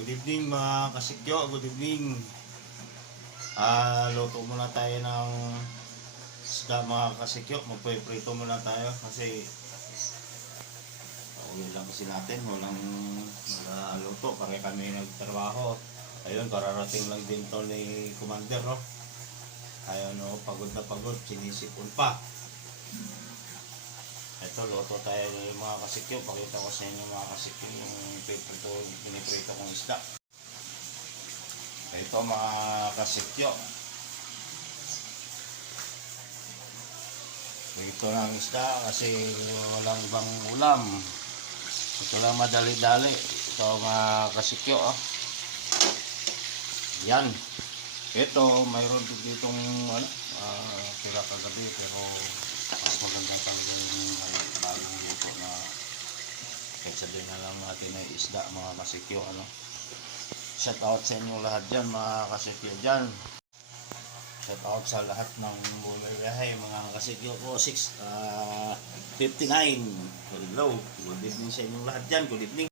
Good evening mga kasikyo, good evening. Luto muna tayo ng isda mga kasikyo. Magpiprito muna tayo kasi uwi lang kasi natin, walang luto. Pare kami nagtrabaho. Ayun, kararating lang din to ni Commander, no? Ayun, no, pagod na pagod, sinisipon pa. Ito, luto tayo ng mga kasikyo. Pakita ko sa inyo mga kasikyo yung piniprito kong isda. Ito mga kasikyo. Ito lang isda kasi walang ibang ulam. Ito lang madali-dali. Ito mga kasikyo. Yan. Ito, mayroon ditong tira kagabi pero mas magandang talagang bagong luto na kahit sabihin na lang natin ay isda mga kasikyo. Shout out sa inyo lahat dyan mga kasikyo dyan. Shout out sa lahat ng bumibiyahe mga kasikyo ko 6:59. Hello, good evening sa inyong lahat dyan. Good evening.